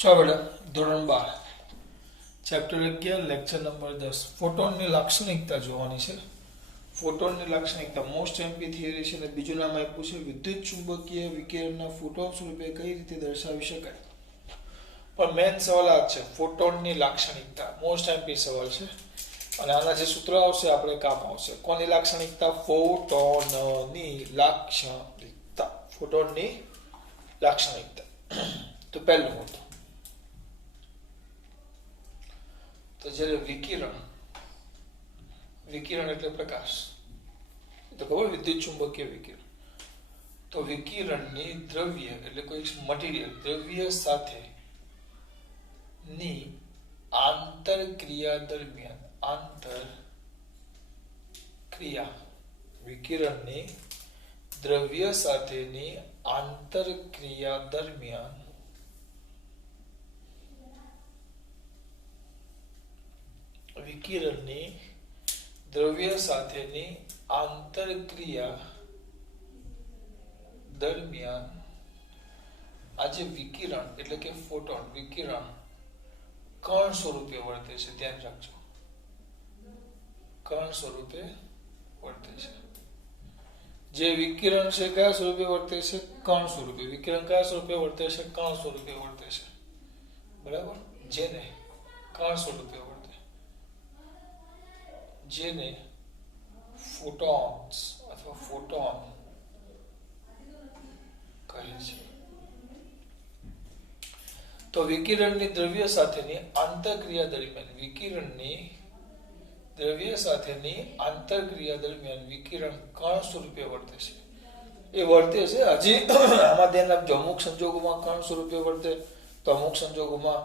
ચાલો બેટા ધોરણ 12 ચેપ્ટર 11 લેક્ચર નંબર 10 ફોટોનની લાક્ષણિકતા જોવાની છે. ફોટોનની લાક્ષણિકતા મોસ્ટ એમપી થિયરી છે અને બીજું નામ આપ્યું છે વિદ્યુત ચુંબકીય વિકિરણના ફોટોન સ્વરૂપે કઈ રીતે દર્શાવી શકાય. પણ મેઇન સવાલ આ છે ફોટોનની લાક્ષણિકતા મોસ્ટ એમપી સવાલ છે અને આના જે સૂત્ર આવશે આપણે કામ આવશે. કોની લાક્ષણિકતા? ફોટોનની લાક્ષણિકતા. ફોટોનની લાક્ષણિકતા. તો પહેલું હતું તો જ્યારે વિકિરણ એટલે પ્રકાશ, તો ખબર વિદ્યુત ચુંબકીય વિકિરણ. તો વિકિરણની દ્રવ્ય એટલે કોઈ મટીરિયલ દ્રવ્ય સાથે ની આંતરક્રિયા દરમિયાન વિકિરણની દ્રવ્ય સાથેની આંતરક્રિયા દરમિયાન વિકિરણની દ્રવ્ય સાથેની આંતરક્રિયા દરમિયાન આજે વિકિરણ એટલે કે ફોટોન વિકિરણ કણ સ્વરૂપે વર્તે છે. ધ્યાન રાખજો, કણ સ્વરૂપે વર્તે છે. જે વિકિરણ છે કયા સ્વરૂપે વર્તે છે? કણ સ્વરૂપે. વિકિરણ કયા સ્વરૂપે વર્તે છે? કણ સ્વરૂપે વર્તે છે. બરાબર. જેને કણ સ્વરૂપે વર્તે જેને ફોટોન્સ અથવા ફોટોન કહે છે. તો વિકિરણની દ્રવ્ય સાથેની આંતરક્રિયા દરમિયાન વિકિરણ કણ સ્વરૂપે વર્તે છે. એ વર્તે છે. હજી આમાં ધ્યાન રાખજો, અમુક સંજોગોમાં કણ સ્વરૂપે વર્તે તો અમુક સંજોગોમાં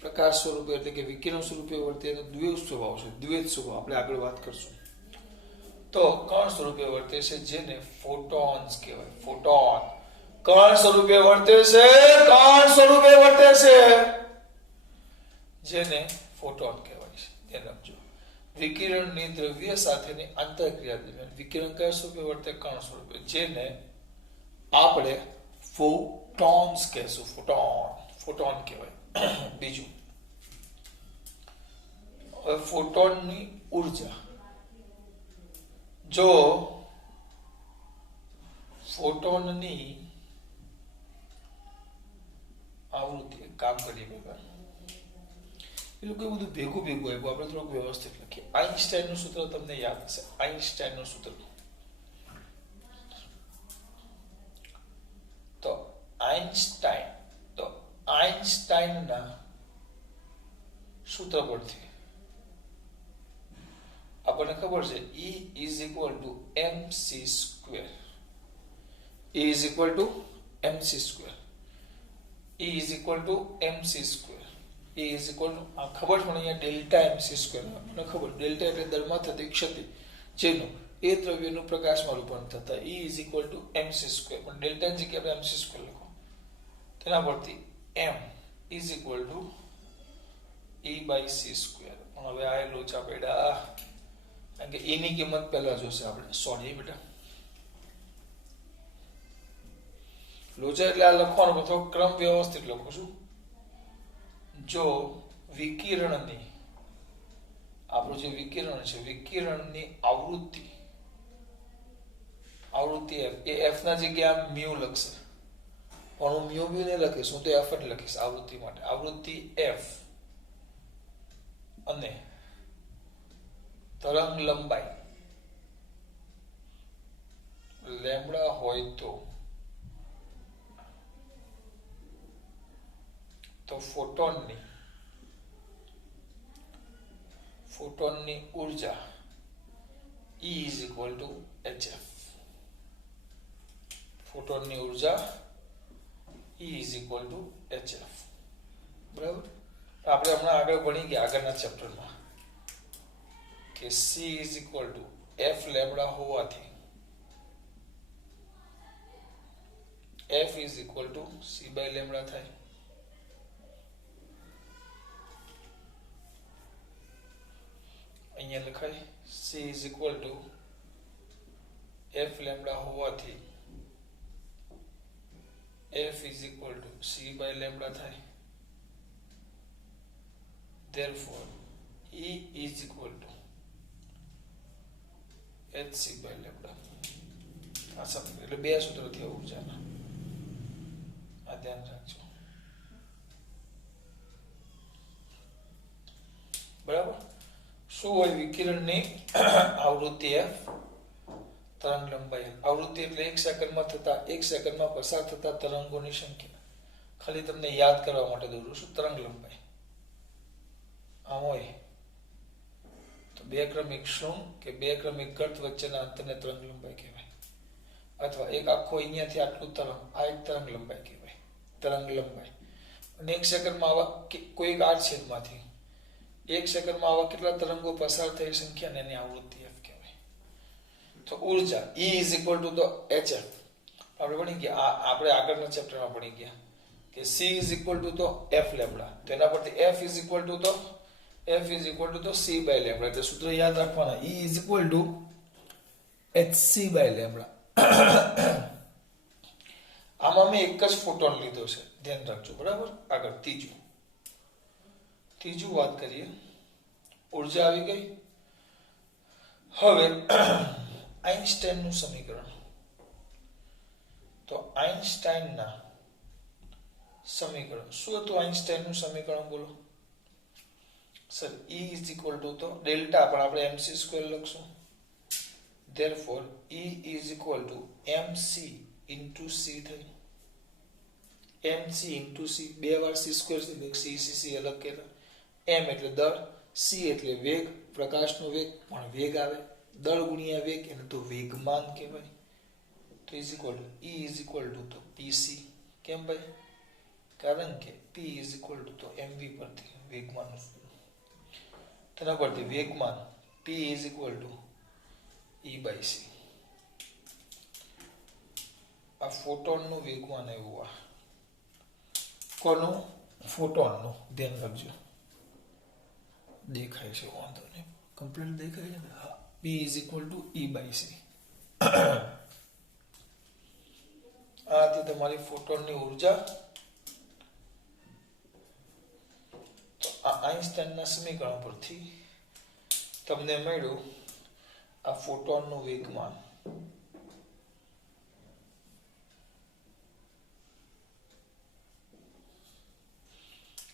પ્રકાશ સ્વરૂપે એટલે કે વિકિરણ સ્વરૂપે વર્તે તો દ્વૈત સ્વભાવ છે. દ્વૈત સ્વભાવ આપણે આગળ વાત કરશું. તો કણ સ્વરૂપે વર્તે છે જેને ફોટોન્સ કહેવાય. ફોટોન કણ સ્વરૂપે વર્તે છે. જેને ફોટોન કહેવાય છે. ધ્યાન રાખજો. વિકિરણની દ્રવ્ય સાથેની આંતરક્રિયા દરમિયાન વિકિરણ કયા સ્વરૂપે વર્તે? કણ સ્વરૂપે. જેને આપણે ફોટોન્સ કહેશું. ફોટોન કહેવાય. બીજું, હવે ફોટોનની ઉર્જા. જો ફોટોનની આવૃત્તિ, કામ કરીએ ભેગા, એ લોકો બધું ભેગું આપ્યું, આપણે થોડુંક વ્યવસ્થિત લખીએ. આઈન્સ્ટાઈનનું સૂત્ર તમને યાદ હશે. આઈન્સ્ટાઈનનું સૂત્ર તો આઈન્સ્ટાઈનના સૂત્ર પરથી આપણને ખબર છે E is equal to mc square. E is equal to mc square. E is equal to mc square. E is equal to ખબર છે અહીંયા ડેલ્ટા mc square. મને ખબર ડેલ્ટા એટલે દરમાં થતી ક્ષતિ જેનું એ દ્રવ્યનું પ્રકાશમાં રૂપાંતર થતા E is equal to mc square. પણ ડેલ્ટાની જગ્યાએ આપણે mc square લખો. તેના પરથી m is equal to E by c square. પણ હવે આ લોચા પેડા કારણ કે E ની કિંમત પહેલા જોશે આપણે. સોરી બેટા, લોચા એટલે આ લખવાનું બધો ક્રમ વ્યવસ્થિત લખું છું. જો વિકિરણની આપણું જે વિકિરણ છે વિકિરણની આવૃત્તિ f એ f ના જગ્યાએ મ્યુ લખશે પણ હું મ્યુ નહીં લખીશ, હું તો f જ લખીશ આવૃત્તિ માટે. આવૃત્તિ f અને તરંગ લંબાઈ લેમ્બડા હોય તો ફોટોનની ઉર્જા E is equal to hf. ફોટોનની ઉર્જા E is equal to hf. બરાબર. આપણે હમણાં આગળ ભણી ગયા આગળના ચેપ્ટરમાં કે C is equal to f lambda હોવાથી f is equal to c by lambda થાય. અહીંયા લખાય C is equal to f lambda હોવાથી f is equal to c by lambda થાય. therefore E is equal to hc by lambda. આ સમીકરણ એટલે બે સૂત્રથી ઊર્જાના આ ધ્યાન રાખજો. બરાબર. શું હોય વિકિરણની આવૃત્તિ f, તરંગ લંબાઈ. આવૃત્તિ એટલે એક સેકન્ડમાં પસાર થતા તરંગોની સંખ્યા. ખાલી તમને યાદ કરવા માટે દોરું છું. તરંગ લંબાઈ આમ હોય તો બે ક્રમિક શૃંગ કે બે ક્રમિક ગર્ત વચ્ચેના અંતરને તરંગ લંબાઈ કહેવાય. અથવા એક આખો અહીંયાથી આટલું તરંગ, આ એક તરંગ લંબાઈ કહેવાય. તરંગ લંબાઈ. અને એક સેકન્ડમાં આવા કોઈ એક આડછેદમાંથી એક સેકન્ડમાં આવા કેટલા તરંગો પસાર થઈ સંખ્યાને એની આવૃત્તિ f કહેવાય. તો ઊર્જા E is equal to the hf. આપણે ભણી ગયા, આપણે આગળના ચેપ્ટરમાં ભણી ગયા કે C is equal to the f lambda. તો એના પરથી f is equal to the c by lambda. એટલે સૂત્ર યાદ રાખવાના. E is equal to hc by lambda. આમાં મેં એક જ ફોટોન લીધો છે, ધ્યાન રાખજો. બરાબર. આગળ ત્રીજું વાત કરીએ. ઊર્જા આવી ગઈ. હવે આઇન્સ્ટાઈનનું સમીકરણ. તો આઇન્સ્ટાઈનના સમીકરણ શું હતું? આઇન્સ્ટાઈનનું સમીકરણ બોલો sir. E is equal to તો ડેલ્ટા પણ આપણે mc² લખશું. therefore E is equal to mc into c થઈ. mc into c બે વાર c² છે, c અલગ કર્યા. m એટલે દળ, c એટલે વેગ, પ્રકાશનો વેગ પણ વેગ આવે. દળ ગુણ્યા વેગ એને તો વેગમાન કહેવાય. તો E is equal to તો pc. કેમ ભાઈ? કારણ કે p is equal to તો mv પરથી વેગમાન, તેના પરથી વેગમાન p is equal to E by c. આ ફોટોનનું વેગમાન એવું. આ કોનું? ફોટોનનું. ધ્યાન રાખજો. દેખાય છે? વાંધો નહીં, કમ્પ્લીટ દેખાય છે ને? હા. p is equal to E by c. આ હતી તમારી ફોટોનની ઉર્જા. તો આ આઇન્સ્ટાઈનના સમીકરણ પરથી તમને મળ્યું આ ફોટોનનું વેગમાન.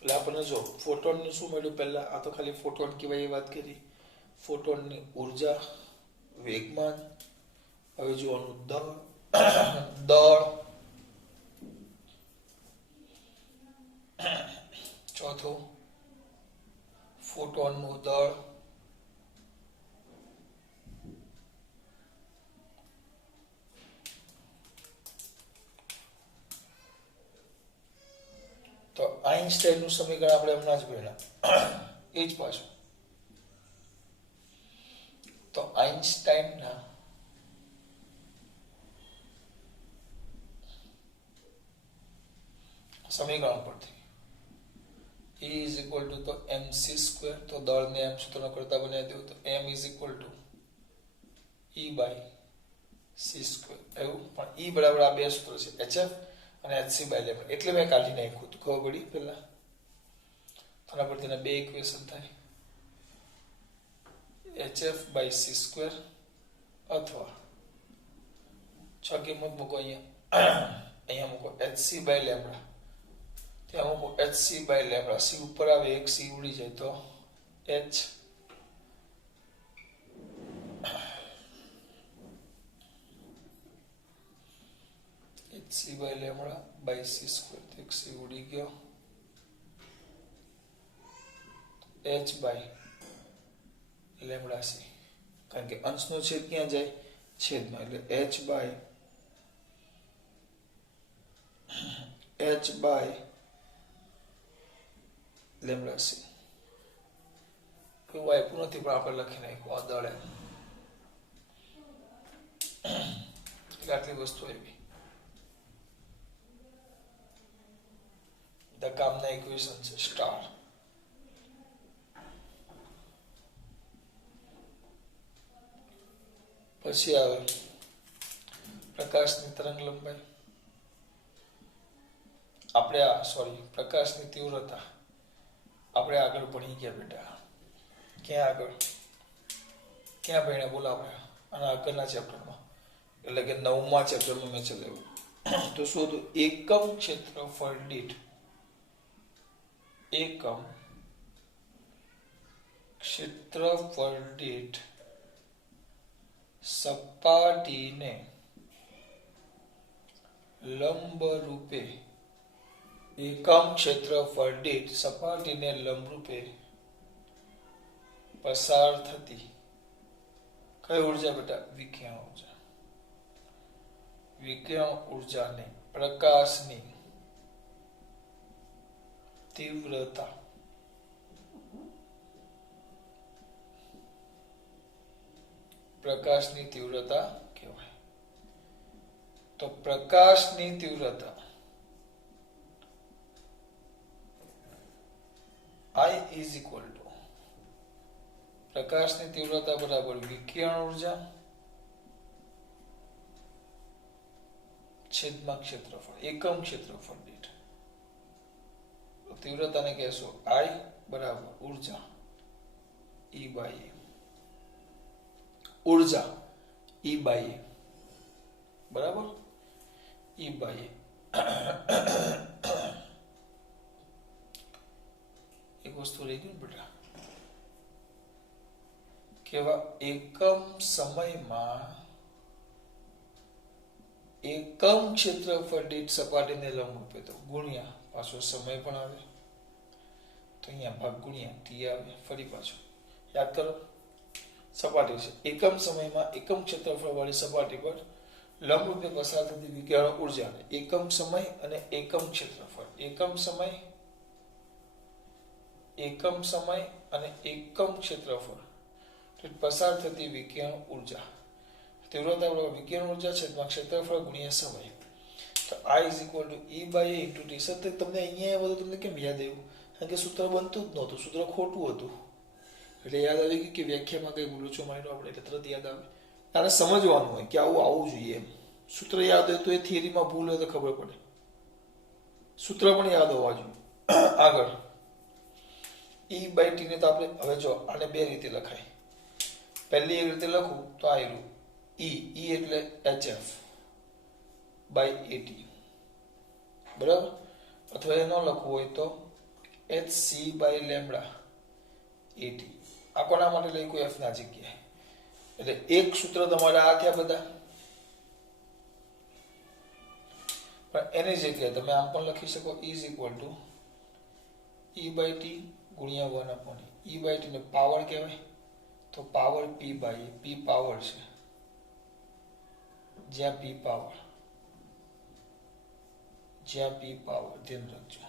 એટલે આપણને જો ફોટોનનું શું મળ્યું પહેલા, આ તો ખાલી ફોટોન કહેવાય એ વાત કરી. ફોટોનની ઉર્જા, વેગમાન. હવે જોવાનું દળ. ચોથું ફોટોનનું દળ. તો આઇન્સ્ટાઈનનું સમીકરણ આપણે હમણાં જ ભણ્યા એ જ પાછું. તો આઇન્સ્ટાઈનના સમીકરણ પરથી E is equal to તો mc². તો દળને m સૂત્રનો કરતા બનાવી દઉં તો m is equal to E by c². એવું પણ E બરાબર આ બે સૂત્ર છે, hf અને hc by લેમ્બડા. એટલે મેં કાઢી નાખ્યું હતું. ખબર પડી પેલા? તેના પર તેના બે ઇક્વેશન થાય, hf by c² અથવા 6 કિંમત મૂકો અહીંયા મૂકો hc by લેમ્બડા. ત્યાં મૂકો hc by લેમ્બડા. c ઉપર આવે, એક c ઉડી જાય તો h hc by lambda by c². એક c ઉડી ગયો. h by lambda c. કારણ કે અંશનો છેદ ક્યાં જાય? છેદમાં. એટલે h by લેમ્બડા c. કોઈ વાયપું નથી પણ આપણે લખી નાખ્યું આ દળે. એટલે આટલી વસ્તુ આવી. ધ કામના ઇક્વેશન છે સ્ટાર. પછી આવે પ્રકાશની તરંગ લંબાઈ. આપણે પ્રકાશની તીવ્રતા આપણે આગળ ભણી ગયા બેટા. ક્યાં આગળ ક્યાં ભણ્યા બોલો આપણે આના આગળના ચેપ્ટરમાં, એટલે કે 9મા ચેપ્ટરમાં મેં ચલાવ્યું. તો શોધો એકમ ક્ષેત્રફળ દીઠ, એકમ ક્ષેત્રફળ દીઠ સપાટીને લંબ રૂપે, એકમ ક્ષેત્રફળ દીઠ સપાટીને લંબ રૂપે પસાર થતી કઈ ઉર્જા બેટા? વિકિરણ ઉર્જા. વિકિરણ ઉર્જાને પ્રકાશની તીવ્રતા, પ્રકાશની તીવ્રતા કહેવાય. તો પ્રકાશની તીવ્રતા I is equal to, પ્રકાશની તીવ્રતા બરાબર વિકિરણ ઉર્જા છેદમાં ક્ષેત્રફળ, એકમ ક્ષેત્રફળ દીઠ. તીવ્રતાને કહેશો I બરાબર ઉર્જા E by A, ઉર્જા E by A બરાબર, E by A. એક વસ્તુ રહી ગઈ બેટા, કેવા એકમ સમયમાં એકમ ક્ષેત્રફળ દીઠ સપાટીને લંબ રૂપે, તો ગુણ્યા પાછો સમય પણ આવે, તો અહીંયા ભાગ ગુણ્યા ટી આવે. ફરી પાછું યાદ કરો, સપાટી છે, એકમ સમયમાં એકમ ક્ષેત્રફળ વાળી સપાટી પર લંબ રૂપે પસાર થતી વિકિરણ ઉર્જાને એકમ સમય અને એકમ ક્ષેત્રફળ, એકમ સમય અને એકમ ક્ષેત્રફળ પસાર થતી વિકિરણ ઉર્જા, તીવ્રતા બરાબર વિકિરણ ઉર્જા છેદમાં ક્ષેત્રફળ ગુણ્યા સમય. તો I is equal to E by A into T. સતત તમને અહીંયા બધું તમને કેમ યાદ આવ્યું? કારણ કે સૂત્ર બનતું જ નહોતું, સૂત્ર ખોટું હતું, એટલે યાદ આવી ગયું કે વ્યાખ્યામાં કઈ ભૂલો છો મારી આપણે એટલે તરત યાદ આવે. આને સમજવાનું હોય કે આવું આવવું જોઈએ એમ. સૂત્ર યાદ હોય તો એ થિયરીમાં ભૂલ હોય તો ખબર પડે. સૂત્ર પણ યાદ હોવા જોઈએ. આગળ E by T ને તો આપણે હવે જો આને બે રીતે લખાય. પહેલી એક રીતે લખું તો આ રહ્યું E એટલે HF by AT બરાબર, અથવા એ ન લખવું હોય તો HC by લેમ્બડા AT. આ કોના માટે લખ્યું? F ના જગ્યાએ. એટલે એક સૂત્ર તમારે આ થયા બધા, પણ એની જગ્યાએ તમે આમ પણ લખી શકો E is equal to E by T ગુણ્યા 1 upon E by T ને પાવર કહેવાય, તો power P by A. P power છે, જ્યાં P પાવર, જ્યાં P પાવર ધ્યાન રાખજો.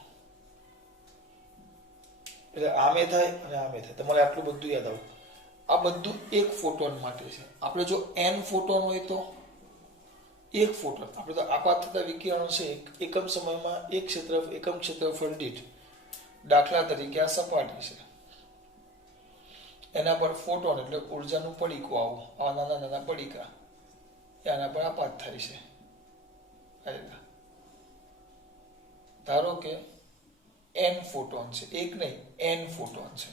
એટલે આમે થાય અને આમે થાય, તમારે આટલું બધું યાદ આવું. આ બધું એક ફોટોન માટે છે. આપણે જો n ફોટોન હોય તો એક ફોટોન, આપણે તો આપાત થતા વિકિરણો છે એકમ સમયમાં એકમ ક્ષેત્રફળ દીઠ, દાખલા તરીકે આ સપાટી છે, એના પર ફોટોન એટલે ઉર્જાનું પડીકું, આવા નાના નાના પડીકા એના પર આપાત થાય છે. ધારો કે n ફોટોન છે, એક નહીં n ફોટોન છે.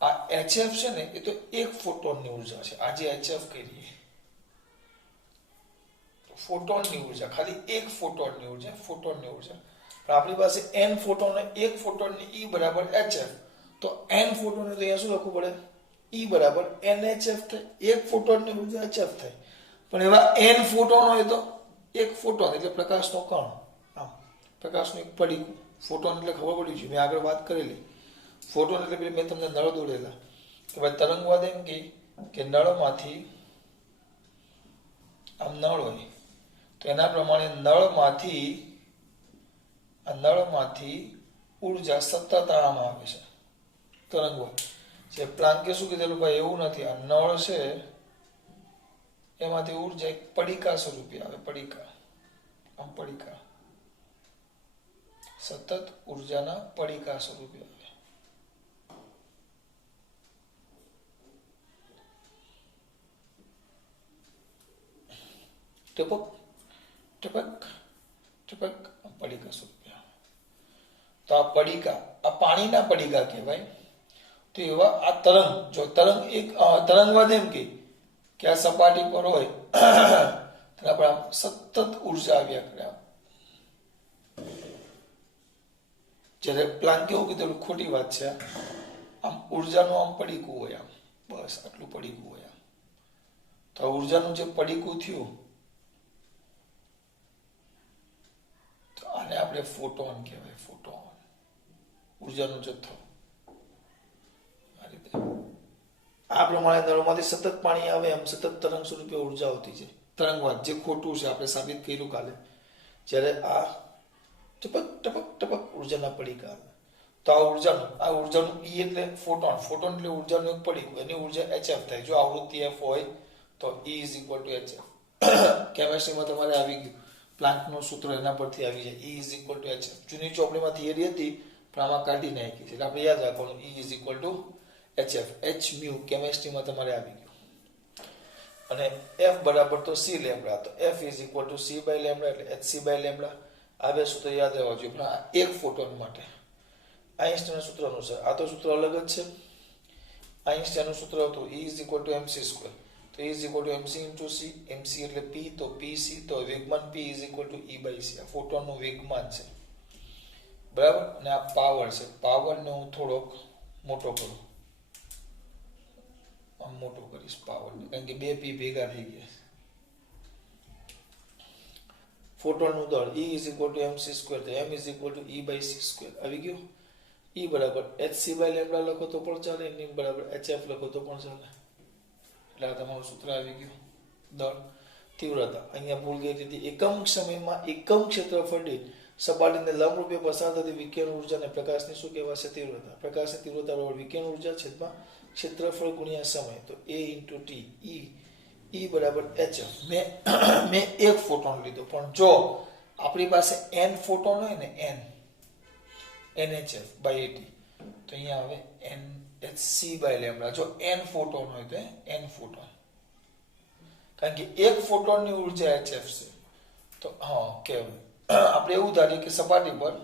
આ HF છે ને એ તો એક ફોટોનની ઉર્જા છે. આજે HF કરીએ ફોટોનની ઉર્જા, ખાલી એક ફોટોનની ઉર્જા, ફોટોનની ઉર્જા. પણ આપણી પાસે n ફોટોન, એક ફોટોનની E બરાબર HF, તો n ફોટોન તો અહીંયા શું લખવું પડે? E બરાબર NHF થાય. એક ફોટોનની ઉર્જા HF થાય. પણ એવા n ફોટોન હોય તો એક ફોટોન એટલે પ્રકાશનો કણ, આમ પ્રકાશનું એક પડીકું. ફોટોન એટલે ખબર પડી છે, મેં આગળ વાત કરેલી. ફોટોન એટલે મેં તમને નળ દોરેલા કે ભાઈ તરંગવાદ એમ કે નળમાંથી આમ નળ હોય તો એના પ્રમાણે નળમાંથી ઉર્જા સતત આમ આવે છે, તરંગવાદ છે. પ્લાન્કે શું કીધેલું? ભાઈ એવું નથી, આ નળ છે એમાંથી ઉર્જા એક પડીકા સ્વરૂપે આવે, પડીકા, આમ પડીકા, સતત ઉર્જાના પડીકા સ્વરૂપે આવે. ટપક ટપક ટપક પડીકા સ્વરૂપે. તો આ પડીકા, આ પાણીના પડીકા કહેવાય. તો એવા આ તરંગ, જો તરંગ એક તરંગવાદ એમ કે આ સપાટી પર હોય તેના પર આમ સતત ઉર્જા આવ્યા કરે. જ્યારે પ્લાન્કે એવું કીધું ખોટી વાત છે. આમ ઉર્જાનું આમ પડીકું હોય, આમ બસ આટલું પડીકું હોય આમ. તો ઉર્જાનું જે પડીકું થયું તો આને આપણે ફોટોન કહેવાય. ફોટોન ઉર્જાનો જથ્થો. આ રીતે આ પ્રમાણે નળમાંથી સતત પાણી આવે એમ સતત તરંગ સ્વરૂપે ઉર્જા આવતી છે. તરંગવાદ જે ખોટું છે આપણે સાબિત કર્યું કાલે. જ્યારે આ ટપક ટપક ટપક ઉર્જાના પડીકા, તો આ ઉર્જાનું ઈ એટલે ફોટોન. ફોટોન એટલે ઉર્જાનું એક પડીકું, એની ઉર્જા HF થાય. જો આવૃત્તિ F હોય તો E = HF. કેમેસ્ટ્રીમાં તમારે આવી ગયું, પ્લાન્કનું સૂત્ર એના પરથી આવી જાય. E = HF. જૂની ચોપડીમાં થિયરી હતી પણ આમાં કાઢી નાખી છે એટલે આપણે યાદ રાખવાનું E = HF. H મ્યુ કેમેસ્ટ્રીમાં તમારે આવી ગયું. અને F બરાબર તો C લેમ્બડા, તો F = C/λ એટલે hc/λ. આ બે સૂત્ર યાદ રહેવા જોઈએ. પણ આ એક ફોટોન માટે આઈન્સ્ટાઈનના સૂત્ર અનુસાર, આ તો સૂત્ર અલગ જ છે. આઈન્સ્ટાઈનનું સૂત્ર હતું E = mc². તો E = mc × c. mc એટલે p, તો pc, તો વેગમાન p = E/c. આ ફોટોનનું વેગમાન છે, બરાબર. અને આ પાવર છે. પાવરને હું થોડોક મોટો કરું, આમ મોટો કરીશ પાવરને, કારણ કે બે p ભેગા થઈ ગયા. ફોટોનનું દળ E = mc², તો m = E/c². આવી ગયું. E બરાબર hc/λ લખો તો પણ ચાલે, n બરાબર hf લખો તો પણ ચાલે. એટલે આ તમારું સૂત્ર આવી ગયું. દળ, તીવ્રતા. અહીંયા ભૂલ ગઈ હતી. એકમ સમયમાં એકમ ક્ષેત્રફળ દીઠ સપાટીને લંબરૂપે પસાર થતી વિકિરણ ઉર્જા અને પ્રકાશની શું કહેવાશે? તીવ્રતા. પ્રકાશની તીવ્રતા બરાબર વિકિરણ ઉર્જા છેદમાં ક્ષેત્રફળ ગુણ્યા સમય, તો A × T. E બરાબર HF. મેં એક ફોટોન લીધો, પણ જો આપણી પાસે n ફોટોન હોય ને, NHF/AT, તો અહીંયા આવે NHc/λ. જો n ફોટોન હોય તો n ફોટોન, કારણ કે એક ફોટોનની ઉર્જા HF છે. તો કેવું આપણે એવું ધારીએ કે સપાટી પર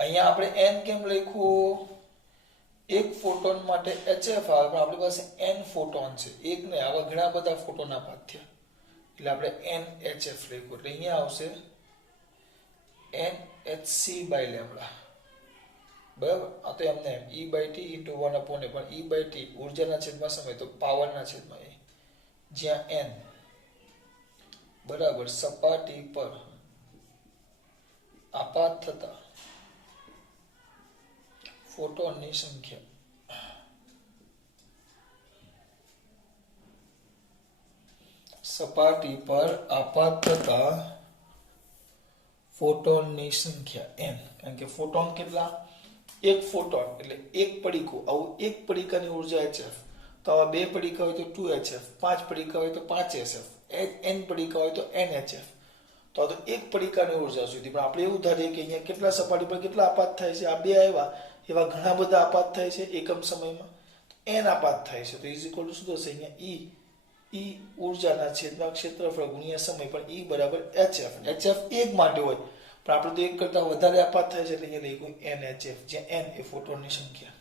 અહીંયા આપણે n કેમ લખ્યું? એક ફોટોન માટે HF આવે, પણ આપણી પાસે n ફોટોન છે. એક ને આવા ઘણા બધા ફોટોન આપાત થયા એટલે આપણે NHF લખ્યું. એટલે અહીંયા આવશે NHc/λ. બરાબર. આ તો એમને E/T × 1/a, પણ E/T ઉર્જાના છેદમાં સમય, તો પાવરના છેદમાં એ, જ્યાં n બરાબર સપાટી પર આપાત થતા ફોટોનની સંખ્યા. સપાટી પર આપાત થતા ફોટોનની સંખ્યા n. કારણ કે ફોટોન કેટલા? એક ફોટોન એટલે એક પડીકું. આવું એક પડીકાની ઉર્જા HF. તો આવા બે પડીકા હોય તો 2HF, 5 પડીકા હોય તો 5SF, n પડીકા હોય તો NHF. તો આ તો એક પડીકાની ઉર્જા સુધી. પણ આપણે એવું ધારીએ કે અહીંયા કેટલા સપાટી પર કેટલા આપાત થાય છે? આ બે આવ્યા, એવા ઘણા બધા આપાત થાય છે એકમ સમયમાં, n આપાત થાય છે. તો E = શું થશે? અહીંયા E ઉર્જાના છેદમાં ક્ષેત્રફળ ગુણ્યા સમય, પણ E બરાબર HF. HF એક માટે હોય, પણ આપણે તો એક કરતા વધારે આપાત થાય છે એટલે અહીંયા લખ્યું NHF, જ્યાં n એ ફોટોનની સંખ્યા.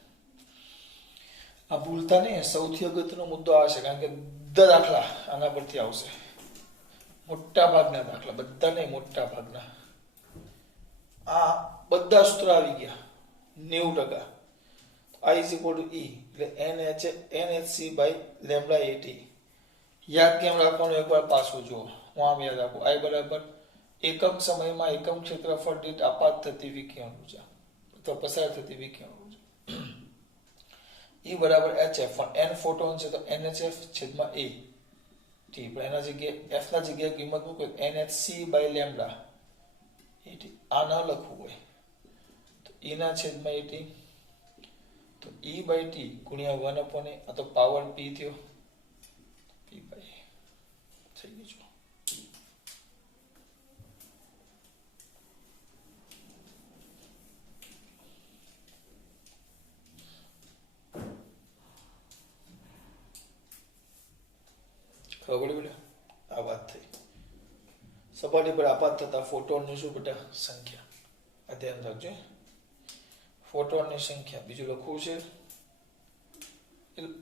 આ ભૂલતા નહીં. સૌથી અગત્યનો મુદ્દો આવશે, કારણ કે બધા દાખલા આના પરથી આવશે. મોટા ભાગના દાખલા, બધા નહીં, મોટા ભાગના. આ બધા સૂત્ર આવી ગયા 90%. I = E એટલે NHc/λ/AT. યાદ કેમ રાખવાનું? એકવાર પાછું જુઓ. હું આમ યાદ રાખું. I બરાબર એકમ સમયમાં એકમ ક્ષેત્રફળ દીઠ આપાત થતી વિકિરણ ઉર્જા, તો પસાર થતી વિકિરણ ઉર્જા. E બરાબર HF, પણ n ફોટોન છે તો NHF/A T. પણ એના જગ્યાએ F ના જગ્યાએ કિંમત મૂકો NHc/λ AT. આ ન લખવું હોય તો E ના છેદમાં AT, તો E/T ગુણ્યા 1/a. આ તો પાવર P થયો, P/, થઈ ગયું. ખબર પડી બેટા? આ વાત થઈ. સપાટી પર આપાત થતા ફોટોનની શું બેટા? સંખ્યા. આ ધ્યાન રાખજો. ફોટોનની સંખ્યા બીજું લખવું છે.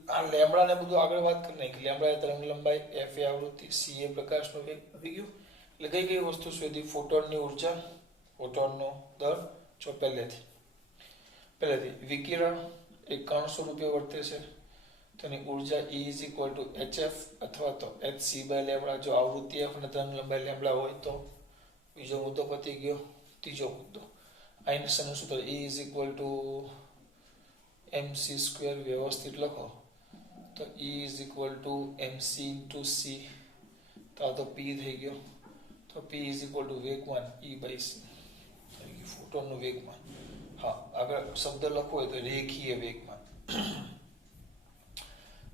આ લેમ્બડા ને બધું આગળ વાત કરી નાખી. લેમ્બડા એ તરંગ લંબાઈ, એફ એ આવૃત્તિ, સી એ પ્રકાશનો વેગ આવી ગયું. એટલે કઈ કઈ વસ્તુ શોધી? ફોટોનની ઉર્જા, ફોટોનનો દર, જો પહેલેથી વિકિરણ એ કણ સ્વરૂપે વર્તે છે. તેની ઉર્જા E = hf અથવા તો hc બાય લેમ્બડા. જો આવૃત્તિ f અને તરંગ લંબાઈ લેમ્બડા હોય તો બીજો મુદ્દો પતી ગયો. ત્રીજો મુદ્દો આઇન્સ્ટાઈનનું સૂત્ર E = mc² વ્યવસ્થિત લખો તો E = mc × c. તો p થઈ ગયો. તો p = વેગમાન E/c. ફોટોનનું વેગમાન. હા, આગળ શબ્દ લખવો હોય તો રેખીય વેગમાન.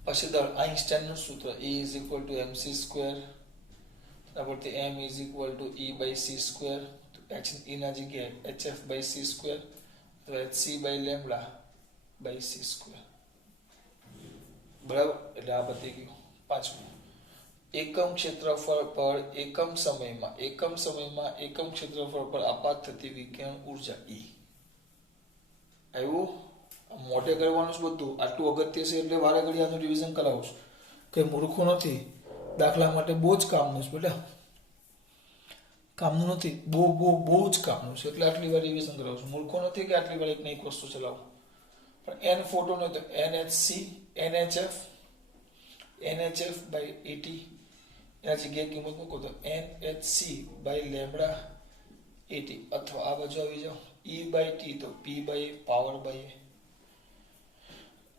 પછી દર આઇન્સ્ટાઈનનું સૂત્ર E = mc². ત્યારથી m = E/c². h e ના જગ્યાએ hf/c² તો hc by lambda by c². બરાબર? એટલે આ પતી ગયું. પાંચમું, એકમ ક્ષેત્રફળ પર એકમ સમયમાં એકમ ક્ષેત્રફળ પર આપાત થતી વિકિરણ ઉર્જા E. આવ્યું? મોટે કરવાનું છે બધું. આટલું અગત્ય છે એટલે વારે ઘડી આનું રિવિઝન કરાવું છું. કઈ મૂર્ખું નથી. દાખલા માટે બહુ જ કામનું છે બેટા. કામનું નથી, બહુ જ કામનું છે એટલે આટલી વાર રિવિઝન કરાવું છું. મૂર્ખું નથી કે આટલી વાર એક વસ્તુ ચલાવું. પણ n ફોટોન હોય તો NHC, NHF, NHF/AT એના જગ્યાએ કિંમત મૂકો તો NHC બાય લેમ્બડા AT અથવા આ બાજુ આવી જાઓ E/T તો P/power/A.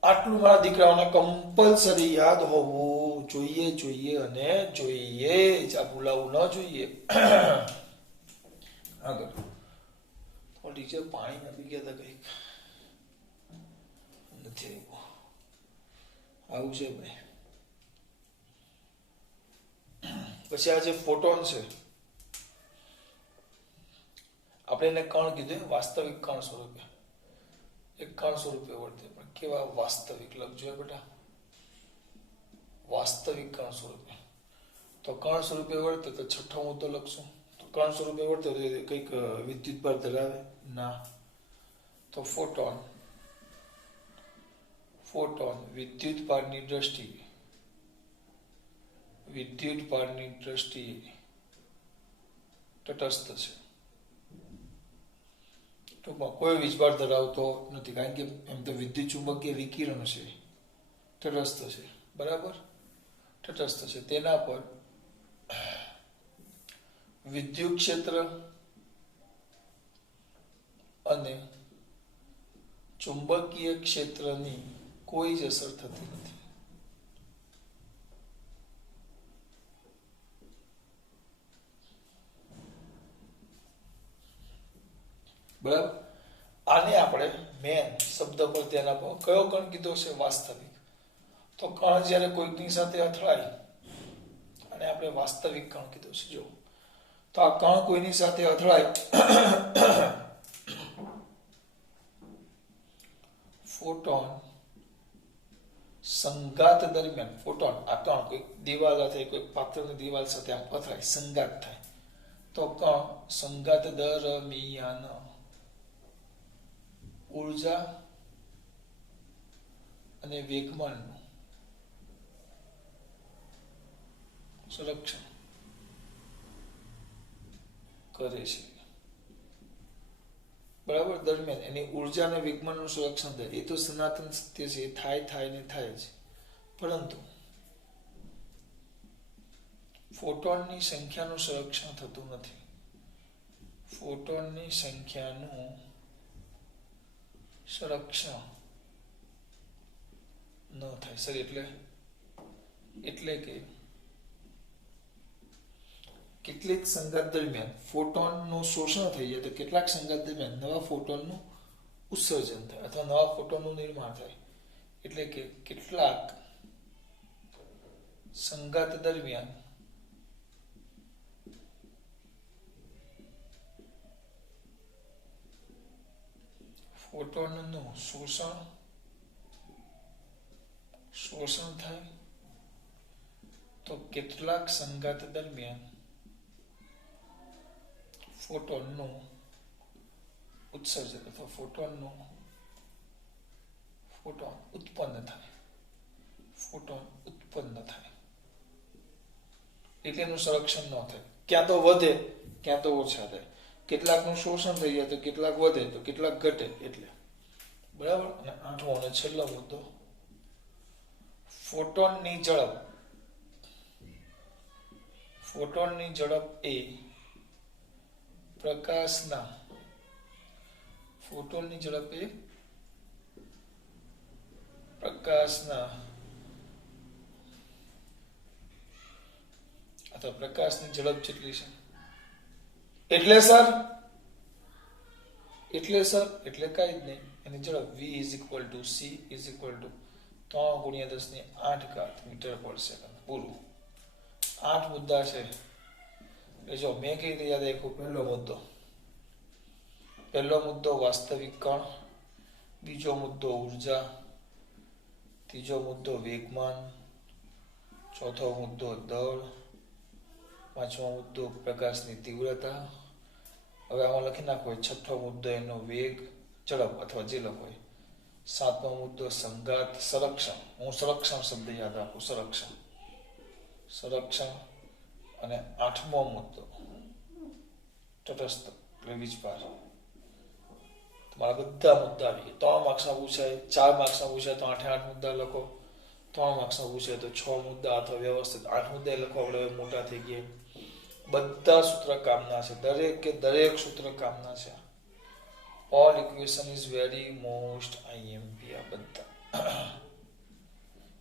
આટલું મારા દીકરાઓને કમ્પલસરી યાદ હોવું જોઈએ અને જોઈએ જ. આ ભૂલાવું ન જોઈએ. આગળ ટીચર પાણી આપી ગયા હતા કંઈક નથી આવું છે ભાઈ. પછી આ જે ફોટોન છે આપણે એને કણ કીધું, વાસ્તવિક કણ સ્વરૂપે. એક કણ સ્વરૂપે વર્તે. પણ કેવા વાસ્તવિક લખજો બેટા? વાસ્તવિક કણ સ્વરૂપે. તો કણ સ્વરૂપે વર્તે તો છઠ્ઠો મુદ્દો લખશું. તો કણ સ્વરૂપે વર્તે તો કંઈક વિદ્યુત ભાર ધરાવે? ના. તો ફોટોન વિદ્યુત ભારની દ્રષ્ટિએ તટસ્થ છે. ટૂંકમાં કોઈ વીજભાર ધરાવતો નથી, કારણ કે એમ તો વિદ્યુત ચુંબકીય વિકિરણ છે, તટસ્થ છે. બરાબર? તટસ્થ છે. તેના પર વિદ્યુત ક્ષેત્ર અને ચુંબકીય ક્ષેત્રની કોઈ જ અસર થતી નથી. બરાબર? આને આપણે મેન શબ્દ પર ધ્યાન આપો. કયો કણ કીધો છે? વાસ્તવિક. તો કણ જ્યારે કોઈકની સાથે અથડાય અને આપણે વાસ્તવિક કણ કીધો છે. જો તો આ કણ કોઈની સાથે અથડાય, ફોટોન સંઘાત દરમિયાન ફોટોન આ કણ કોઈ દિવાલ સાથે કોઈ પાત્રની દિવાલ સાથે આમ અથડાય, સંઘાત થાય. તો કણ સંઘાત દરમિયાન ઉર્જા અને વેગમાનનું સંરક્ષણ કરે છે. બરાબર? દરમિયાન એની ઉર્જા અને વેગમાનનું સંરક્ષણ થાય. એ તો સનાતન સત્ય છે. એ થાય જ. પરંતુ ફોટોનની સંખ્યાનું સંરક્ષણ થતું નથી. ફોટોનની સંખ્યાનું સંરક્ષણ ન થાય. સર એટલે કે કેટલીક સંઘાત દરમિયાન ફોટોનનું શોષણ થઈ જાય તો કેટલાક સંઘાત દરમિયાન નવા ફોટોનનું ઉત્સર્જન થાય અથવા નવા ફોટોનનું નિર્માણ થાય. એટલે કે કેટલાક સંઘાત દરમિયાન ફોટોનનું શોષણ થાય તો કેટલાક સંઘાત દરમિયાન ફોટોનનું ઉત્સર્જન અથવા ફોટોન ઉત્પન્ન થાય, એટલે એનું સંરક્ષણ ન થાય, ક્યાં તો વધે ક્યાં તો ઓછા થાય, કેટલાકનું શોષણ થઈ જાય તો કેટલાક વધે તો કેટલાક ઘટે, એટલે બરાબર. અને આઠમો અને છેલ્લો મુદ્દો, ફોટોનની ઝડપ એ પ્રકાશના અથવા પ્રકાશની ઝડપ જેટલી છે. એટલે સર કઈ જ નહીં, એની ઝડપ v c = 3 × 10⁸ મીટર પર સેકન્ડ. પૂરું. 8 મુદ્દા છે. જો મેં કઈ રીતે યાદ રાખ્યું, પહેલો મુદ્દો વાસ્તવિક કણ, બીજો મુદ્દો ઉર્જા, ત્રીજો મુદ્દો વેગમાન, ચોથો મુદ્દો દળ, પાંચમો મુદ્દો પ્રકાશની તીવ્રતા. હવે આમાં લખી નાખો, છઠ્ઠો મુદ્દો એનો વેગ, ઝડપ અથવા જે લખો. સાતમો મુદ્દો સંઘાત, સંરક્ષણ. હું સંરક્ષણ શબ્દ યાદ રાખું, સંરક્ષણ. અને આઠમો મુદ્દો તટસ્થ એટલે વીજભાર. તમારા બધા મુદ્દા આવી ગયા. 3 માર્ક્સના પૂછાય, 4 માર્ક્સના પૂછાય તો 8 મુદ્દા લખો, 3 માર્ક્સના પૂછાય તો 6 મુદ્દા અથવા વ્યવસ્થિત 8 મુદ્દા લખો. આપણે મોટા થઈ ગયા. બધા સૂત્ર કામના છે, દરેક સૂત્ર કામના છે. All equation is very most IMP. આ બધા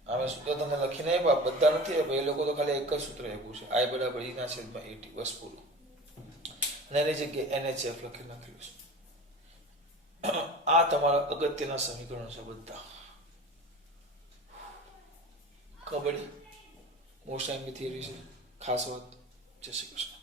આમે સૂત્ર તમને લખીને આપ્યા, બધા નથી આપ્યા. એ લોકો તો ખાલી એક જ સૂત્ર આપ્યું છે, I = E/80. બસ પૂરું. અને એની જગ્યાએ NHF લખી નાખેલું છે. આ તમારા અગત્યના સમીકરણો છે બધા. ખબર મોસ્ટ IMP થિયરી છે, ખાસ વાત. જય શ્રી કૃષ્ણ.